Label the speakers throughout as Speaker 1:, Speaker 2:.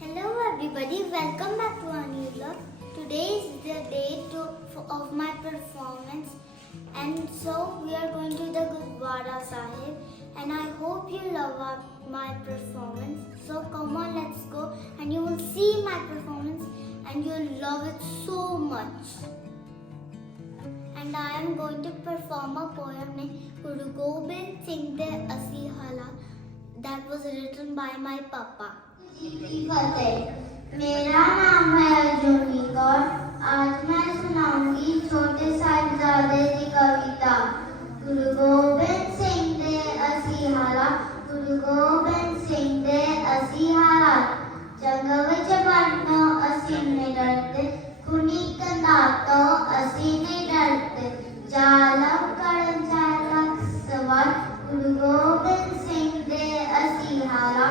Speaker 1: Hello everybody, welcome back to our new vlog. Today is the day to, of my performance and so we are going to the Gurdwara Sahib and I hope you love our, my performance. So come on, let's go and you will see my performance and you will love it so much. And I am going to perform a poem named Guru Gobind Singh De Asihala that was written by my papa. थी थी मेरा नाम है अर्जुन कौर आज मैं सुनाऊंगी छोटे साहबजादे की कविता गुरु गोबिंद सिंह दे असी हारा गुरु गोबिंद सिंह दे असी हारा जग विच बणनो असी ने डरते खुनी कंदा तो असी ने डरते जालम कर जालक सवार गुरु गोबिंद सिंह दे असी हारा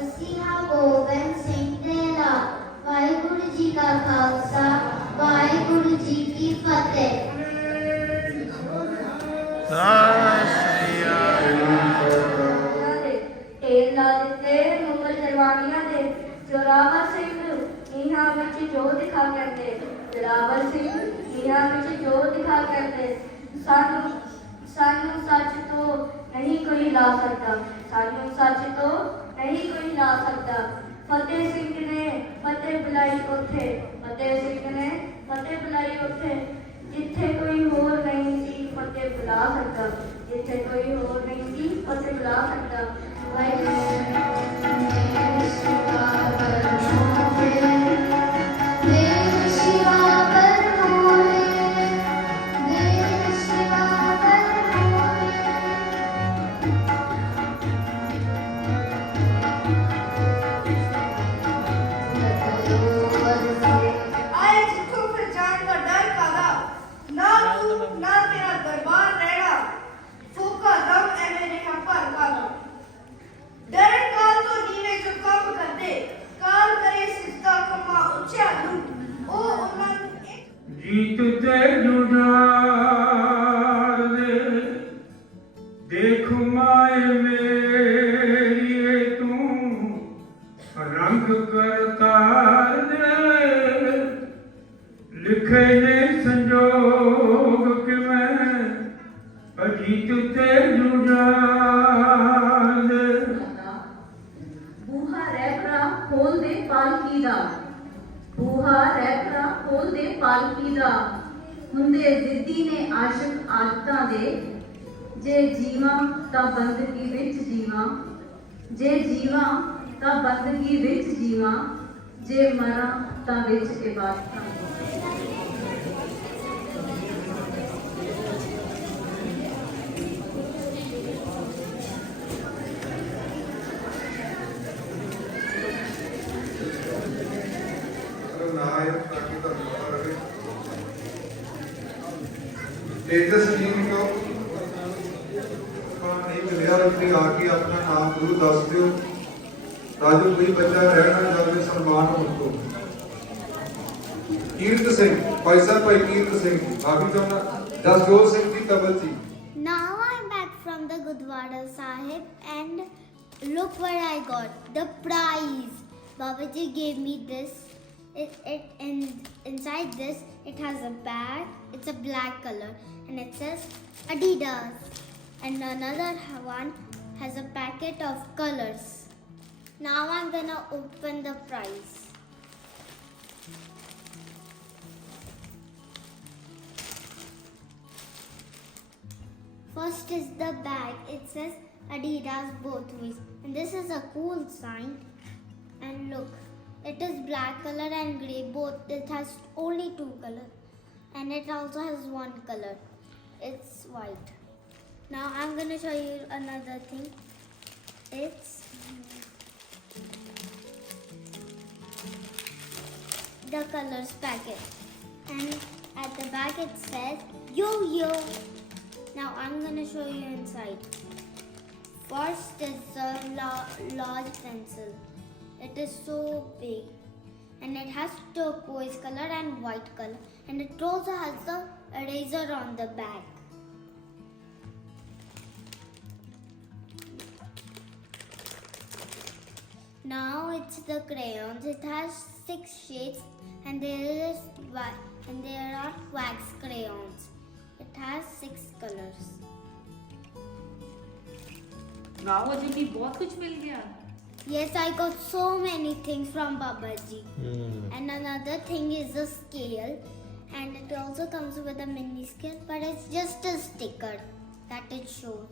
Speaker 1: ਅਸੀਂ ਗੋਬਿੰਦ ਸਿੰਘ ਦੇ ਨਾਮ ਵਾਹਿਗੁਰੂ ਜੀ ਕਾ ਖਾਲਸਾ ਵਾਹਿਗੁਰੂ ਜੀ ਕੀ ਫਤਿਹ
Speaker 2: ਸਾਨੂੰ ਸੱਚ ਤੋਂ ਨਹੀਂ ਕੋਈ ਲਾ ਸਕਦਾ ਸਾਨੂੰ ਸੱਚ ਤੋਂ नहीं कोई ला सकता फतेह सिंह ने फतेह बुलाई उठे फतेह सिंह ने फतेह बुलाई उठे जिथे कोई होर नहीं सी फतेह बुला सकता जिथे कोई होर नहीं सी फतेह बुला सकता
Speaker 1: भाई
Speaker 3: देखे संजोग के मैं अजीत ते जुजाल
Speaker 2: बुहा रैकरा खोल दे पालकी दा बुहा रैकरा खोल दे पालकी दा हुंदे जिद्दी ने आशिक आदता दे जे जीवा ता बंदगी विच जीवा जे जीवा ता बंदगी विच जीवा जे मरा ता विच इबादत ਹਾਂ
Speaker 4: तेजस टीम को नहीं मिले तुम आके अपना नाम जरूर दस दौ राजू कोई बच्चा रहना चाहते सम्मान उनको कीर्त सिंह भाई साहब भाई कीर्त सिंह काफी चाहना जसजोत सिंह की कबल थी
Speaker 1: Now I'm back from the Gurdwara Sahib and look what I got the prize Baba ji gave me this it, it in, inside this it has a bag it's a black color and it says adidas and another one has a packet of colors now i'm gonna open the prize. first is the bag it says adidas both ways and this is a cool sign and look it is black color and gray both. It has only two colors. And it also has one color. It's white. Now I'm gonna show you another thing. It's the colors package. And at the back it says yo yo. Now I'm gonna show you inside. First is the large, large pencil. It is so big. And it has turquoise color and white color. And it also has the eraser on the back. Now it's the crayons. It has six shades and there is wax. and there are wax crayons. It has six colors.
Speaker 5: Now, Ajit, बहुत कुछ you गया.
Speaker 1: Yes, I got so many things from Babaji. Mm. And another thing is the scale. And it also comes with a mini scale, but it's just a sticker that it shows.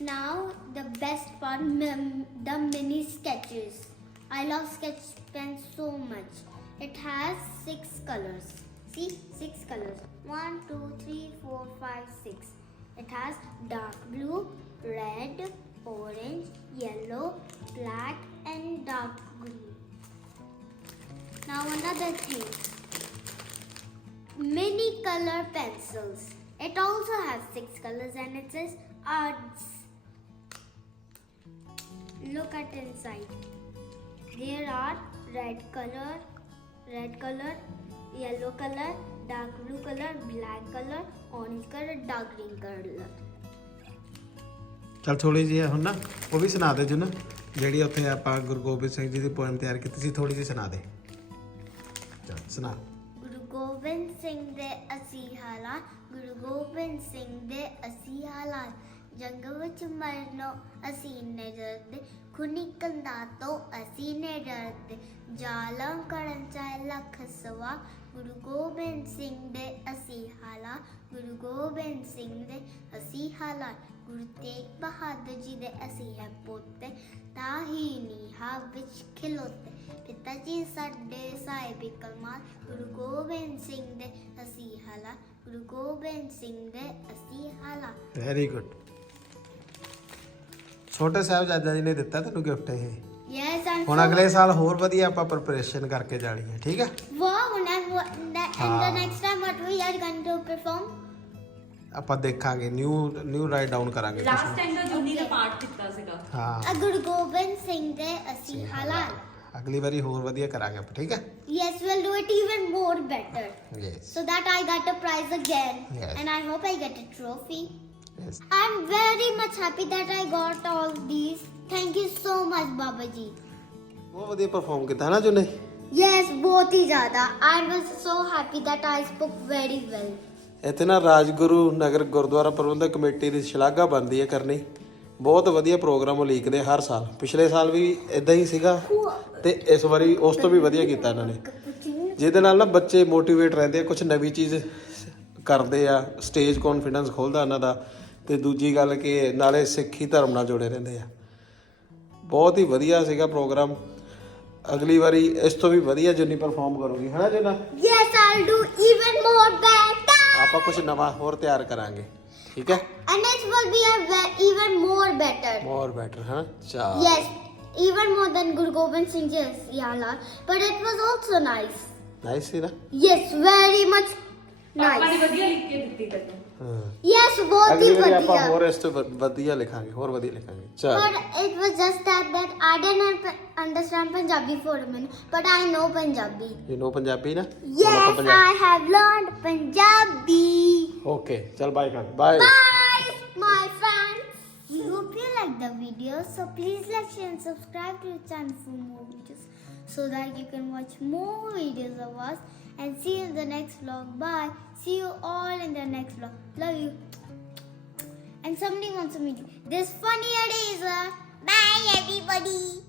Speaker 1: Now, the best part the mini sketches. I love sketch pens so much. It has six colors. See, six colors. One, two, three, four, five, six. It has dark blue, red, orange, yellow, black and dark green. Now another thing, mini color pencils. It also has six colors and it says arts. Look at inside. There are red color, red color, yellow color, dark blue color, black color, orange color, dark green color.
Speaker 6: ਚਲ ਥੋੜੀ ਜੀ ਹੁਣ ਨਾ ਉਹ ਵੀ ਸੁਣਾ ਦੇ ਜੁਨ ਜਿਹੜੀ ਉੱਥੇ ਆਪਾਂ ਗੁਰੂ ਗੋਬਿੰਦ ਸਿੰਘ ਜੀ ਦੀ ਪੋਇਮ ਤਿਆਰ ਕੀਤੀ ਸੀ ਥੋੜੀ ਜੀ ਸੁਣਾ ਦੇ ਚਲ ਸੁਣਾ ਗੁਰੂ ਗੋਬਿੰਦ ਸਿੰਘ ਦੇ ਅਸੀਹਾਲਾ ਗੁਰੂ ਗੋਬਿੰਦ ਸਿੰਘ ਦੇ ਅਸੀਹਾਲਾ ਜੰਗਲ ਵਿੱਚ ਮਰਨੋ ਅਸੀਂ ਨੇ ਡਰਦੇ ਖੁਨੀ ਕੰਦਾ ਤੋਂ ਅਸੀਂ ਨੇ ਡਰਦੇ ਜਾਲਮ ਕਰਨ ਚਾਹ ਲੱਖ ਸਵਾ ਗੁਰੂ ਗੋਬਿੰਦ ਸਿੰਘ ਦੇ ਅਸੀਂ ਹਾਲਾ ਗੁਰੂ ਗੋਬਿੰਦ ਸਿੰਘ ਦੇ ਅਸੀਂ ਹਾਲਾ ਗੁਰੂ ਤੇਗ ਬਹਾਦਰ ਜੀ ਦੇ ਅਸੀਂ ਹੈ ਪੋਤੇ ਤਾਂ ਹੀ ਨੀ ਹਾ ਵਿੱਚ ਖਿਲੋਤੇ ਪਿਤਾ ਜੀ ਸਾਡੇ ਸਾਹਿਬ ਕਲਮਾਲ ਗੁਰੂ ਗੋਬਿੰਦ ਸਿੰਘ ਦੇ ਅਸੀਂ ਹਾਲਾ ਗੁਰੂ ਗੋਬਿੰਦ ਸਿੰਘ ਦੇ ਅਸੀਂ ਹਾਲਾ ਵੈਰੀ ਗੁੱਡ छोटे साहबजादा जी ने दिता तेन गिफ्ट है ਹੁਣ ਅਗਲੇ ਸਾਲ ਹੋਰ ਵਧੀਆ ਆਪਾਂ ਪ੍ਰਪਰੇਸ਼ਨ ਕਰਕੇ ਜਾਣੀ ਹੈ ਠੀਕ ਹੈ
Speaker 1: ਵਾਹ ਹੁਣ and the next time what we are going to perform
Speaker 6: ਆਪਾਂ ਦੇਖਾਂਗੇ ਨਿਊ ਨਿਊ ਰਾਈਡ ਡਾਊਨ ਕਰਾਂਗੇ
Speaker 5: ਲਾਸਟ ਟਾਈਮ ਦਾ ਜੁਨੀ ਦਾ ਪਾਰਟ ਕੀਤਾ ਸੀਗਾ
Speaker 1: ਹਾਂ ਅਗੁਰ ਗੋਬਿੰਦ ਸਿੰਘ ਦੇ ਅਸੀਂ ਹਲਾਲ
Speaker 6: ਅਗਲੀ ਵਾਰੀ ਹੋਰ ਵਧੀਆ ਕਰਾਂਗੇ ਆਪਾਂ ਠੀਕ ਹੈ
Speaker 1: yes will do it even more better yes so that I Gat a price again and I hope I get a trophy Yes. I'm very much happy that I got all these. Thank you so much, Baba Ji.
Speaker 6: ਬਹੁਤ ਵਧੀਆ perform ਕੀਤਾ ਨਾ ਜੁਨੇ
Speaker 1: yes ਬਹੁਤ ਹੀ ਜ਼ਿਆਦਾ ਆਈ ਵਾਸ so happy that I spoke very well
Speaker 6: ਇਥੇ ਨਾ Rajguru Nagar Gurdwara Prabandhak committee ਦੀ ਸ਼ਲਾਘਾ ਬਣਦੀ ਹੈ ਕਰਨੀ ਬਹੁਤ ਵਧੀਆ ਪ੍ਰੋਗਰਾਮ ਉਲੀਕਦੇ ਹਰ ਸਾਲ ਪਿਛਲੇ ਸਾਲ ਵੀ ਇਦਾਂ ਹੀ ਸੀਗਾ ਤੇ ਇਸ ਵਾਰੀ ਉਸ ਤੋਂ ਵੀ ਵਧੀਆ ਕੀਤਾ ਇਹਨਾਂ ਨੇ ਜਿਹਦੇ ਨਾਲ ਨਾ ਬੱਚੇ ਮੋਟੀਵੇਟ ਰਹਿੰਦੇ ਆ ਕੁਝ ਨਵੀਂ ਚੀਜ਼ ਕਰਦੇ ਆ ਸਟੇਜ ਕੌਨਫੀਡੈਂਸ ਖੁੱਲਦਾ ਇਹਨਾਂ ਦਾ ਤੇ ਦੂਜੀ ਗੱਲ ਕਿ ਨਾਲੇ ਸਿੱਖੀ ਧਰਮ ਨਾਲ ਜੁੜੇ ਰਹਿੰਦੇ ਆ ਬਹੁਤ ਹੀ ਵਧੀਆ ਸੀਗਾ ਪ੍ਰੋਗਰਾਮ ਅਗਲੀ ਵਾਰੀ ਇਸ ਤੋਂ ਵੀ ਵਧੀਆ ਜੁਨੀ ਪਰਫਾਰਮ ਕਰੋਗੀ ਹੈਨਾ ਜੁਨਾ
Speaker 1: yes I'll do even more better
Speaker 6: ਆਪਾਂ ਕੁਝ ਨਵਾਂ ਹੋਰ ਤਿਆਰ ਕਰਾਂਗੇ ਠੀਕ ਹੈ
Speaker 1: and it will be even more better
Speaker 6: more better ਹੈਨਾ ਚਾ
Speaker 1: yes even more than Guru Gobind Singh ji ਯਾਲਾ but it was also nice nice ਹੈ ਨਾ ਯੈਸ ਵੈਰੀ ਮਚ
Speaker 5: ਨਾਈਸ ਆਪਾਂ ਨੇ ਵਧੀਆ ਲਿਖ ਕੇ ਦਿੱਤੀ ਤੈਨੂੰ
Speaker 1: यस बहुत ही बढ़िया अगले
Speaker 6: फॉरेस्ट बढ़िया लिखेंगे और बढ़िया लिखेंगे
Speaker 1: चल but it was just that that I didn't understand Punjabi for a minute but I know Punjabi
Speaker 6: you know Punjabi ना
Speaker 1: yes I have learned Punjabi
Speaker 6: okay चल बाय कर bye
Speaker 1: bye my friends we hope you like the video so please like share and subscribe to channel for more videos so that you can watch more videos of us. and see you in the next vlog. Bye. See you all in the next vlog. Love you. And somebody wants to meet you. This funny eraser. Bye, everybody.